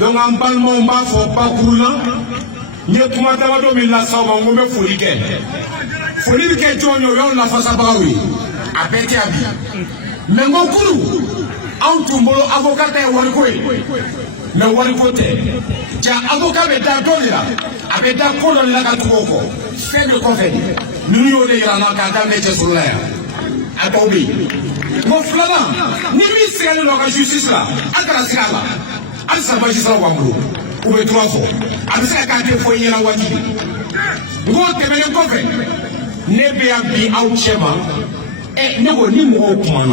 Donc en balma on va faut pas courir. Ni kuma dama do min la sawa ngombe folike. Folike jonyo yo la fasa bawi. Abeti abi. Mengo kulu. An tumbolo avocat e wariko e. Me wariko te. Ja avocat be da dolira. Abeta ko la ka tuoko. C'est le confé. Nous yo de yana ka da me jesula ya. Atobi. Mo flama. Ni mi se no ka justice la. Akara sirala. Al sabaji sa wambo. Ube trois fois. Abisa ka te fo yena wati. Ngo te be confé. Ne be abi au chema. Ne go ni mo kuma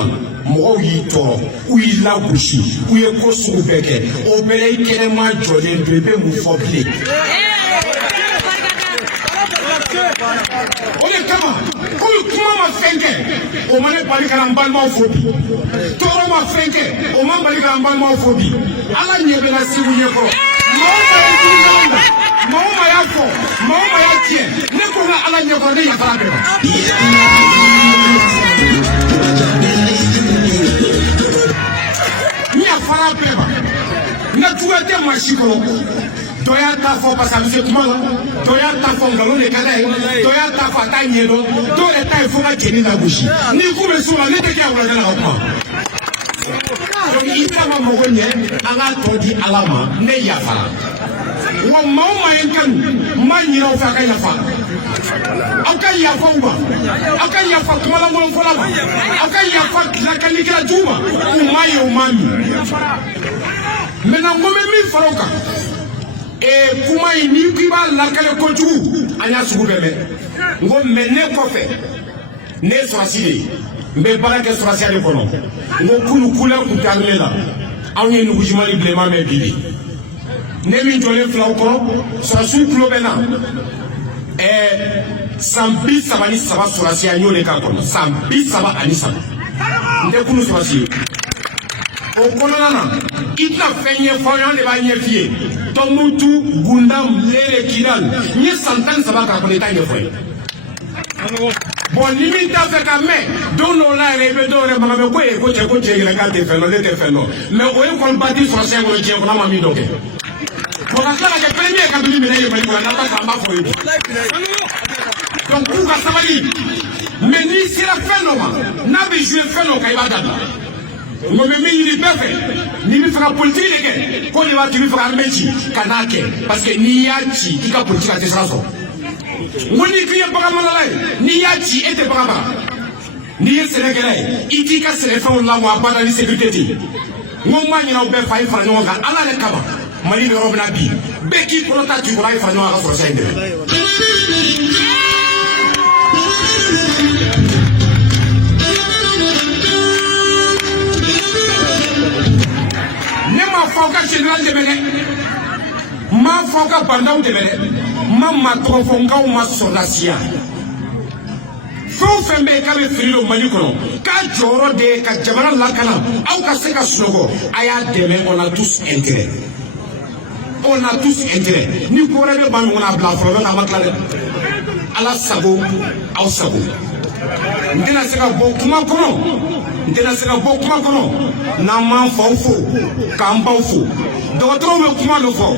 mo yi to u yi la bushi u ye ko su beke o bele kele ma jole bebe mu fobli ole kama ko kuma ma fenge o mane bali kana mbalma fobi toro ma fenge o ma bali kana mbalma fobi ala nyebe na sibu ye ko mo ma ya fo mo ma ya tie ne ko na ala nyebe ko ne ya fara be fara beba na tuwete mashiko doya ta fo pasabise kuma doya ta fo ngalo ne kala doya ta fa ta nyedo do e ta fo ga jeni na bushi ni ku be sura ne te kia wala na kuma donc itama mogonye ala to di alama ne ya fara wa mauma yankan manyira fa ka ya fara akan ya fa uba akan ya fa kuma lango fola akan ya fa la kanikira juma umayo mami mena ngome mi faroka kuma ini kiba la kale koju anya sugu bebe ngo mene kofe ne swasile mbe baraka swasile kono ngo kulu kula kutanlela awne ni kujimali blema me bibi ne mi jole flaw ko swasu klo bena sambi sabani saba surasi anyo le ka kono sambi saba anisa nde kunu surasi o kono nana itla fenye foyon le ba nyefie to mutu gundam lere kiral ni santan saba ka kono tanye foy bon limita fe ka me dono la rebe do re ma be ko che le ka te feno mais o e kon bati surasi ngo je ko na mami doke pour la clara que premier quand il me dit mais na pasamba foy donc pour ka sabali mais ni si la feno na be jouer feno ka iba dada ngo me mi ni perfect ni mi fera politique ke ko ni va tu fera mechi kanake parce que ni ya chi ka politique te saso ngo ni kriye baka manala ni ya chi ete baka ni ye sénégalais iti ka sele fa la wa bana ni sécurité ngo ma ni na be fa ifra no ga ala le kaba mali be robna bi beki ko ta tu ko ra ifra no ga so sende Foka général de Bénin, ma foka bandau de Bénin, ma trofonga ou ma sodacia. Faut faire mes calmes frio malikono, ka joro de ka jabara lakana, ou ka seka slogo, aya demain on a tous intérêt. On a tous intérêt. Ni pour aller ban on a blanc problème à maklale. Ala sabo, au sabo. Ndena seka bon kuma kono. Ndena seka bon kuma kono. Na man fo kamba fo. Docteur me kuma le fo.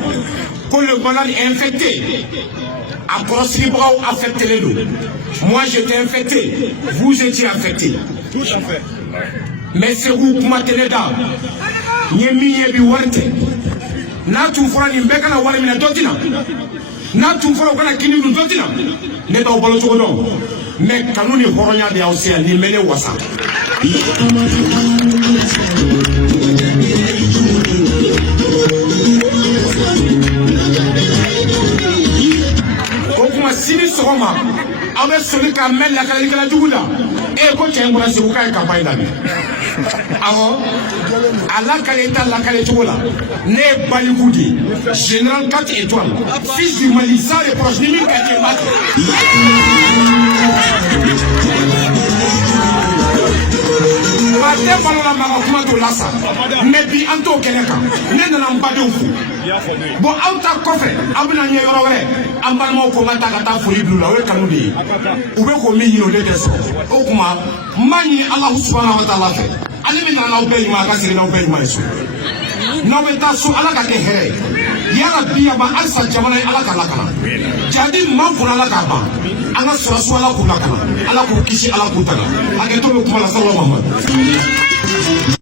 Quand le malade est infecté, à croiser bras affecté les loups. Moi j'étais infecté, vous étiez infecté. Tout à fait. Mais c'est où kuma teleda. Nyemi yebi warte. Na tu fora ni mbeka na wale mina dotina. Na tu fora kana kini nu dotina. Ne do bolo to do. Mais kanuni horonya de ausia ni mele wasa. Kokuma sini sogoma abe soli ka mel la kala jugula e ko chen ngura se ukai campagne dabi aho ala kaleta la kala jugula ne balikudi général 4 étoiles fils du Malisa les proches ni ka ti mat Mate balola mama kuma to lasa mais bi anto keneka ne nana mbade fu bon auta kofe abuna nye yoro were amba mo ko ngata kata furi blula we kanudi ube ko mi yino de deso o kuma mani Allah subhanahu wa ta'ala fe ale mi nana ube ma ka sire na ube ma isu n'aw bɛ taa so ala ka kɛ hɛrɛ yala bi a ma halisa jamana ye ala ka lakana jadi maa kun ala k'a ban an ka sɔrɔsiw ala k'u lakana ala k'u kisi ala k'u tanga hakɛto bɛ kuma la sallallahu alaihi wa sallam